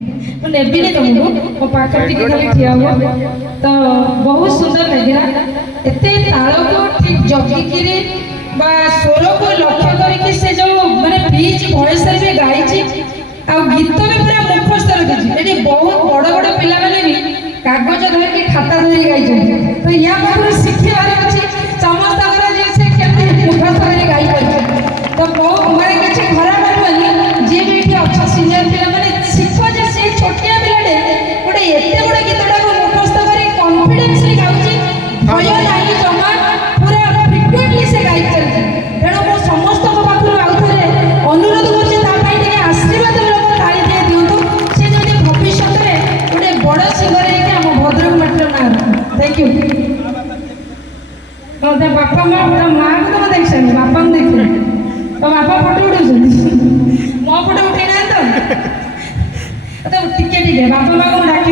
नेबिनी तुमको मो पाखर टिके खाली ठिया हुआ तो बहुत सुंदर लगिला एते ताल को ठीक जगिकिरी बा स्वर को लक्ष्य करके से जो माने बीच वॉइस रे गाई छी आ गीत भी पूरा मुखस्त रखी एटी बहुत बड़ बड़ पिला माने भी कागज धर के खाता धरि गाई छी तो या पाखर शिखिबार अछि समस्त हमरा जे से केते मुखस्त रे गाई पाइ तो बहुत माने किछ खराब होनी जे भी एटी अच्छा सीनियर पिला माने शिखो जे से छोटिया पिलाडे गोटे एते बड़ गीतटा को मुखस्त करी कॉन्फिडेंसली गाउची भय नाही जमा पूरा फ्रिक्वेंटली से गाई चलची तेणु मो समस्त को पाखरु आउथरे अनुरोध करछि ता पई टिके आशीर्वाद लोक ताली दे दियंतु से जदी भविष्य रे गोटे बड़ सिंगर हे के हम भद्रक मटर ना थैंक यू तो ते बापा मां तो मां को तो देखछन बापा को देखि तो बापा फोटो उठौछन मो फोटो उठै ना तो टिके टिके बापा मां को डाक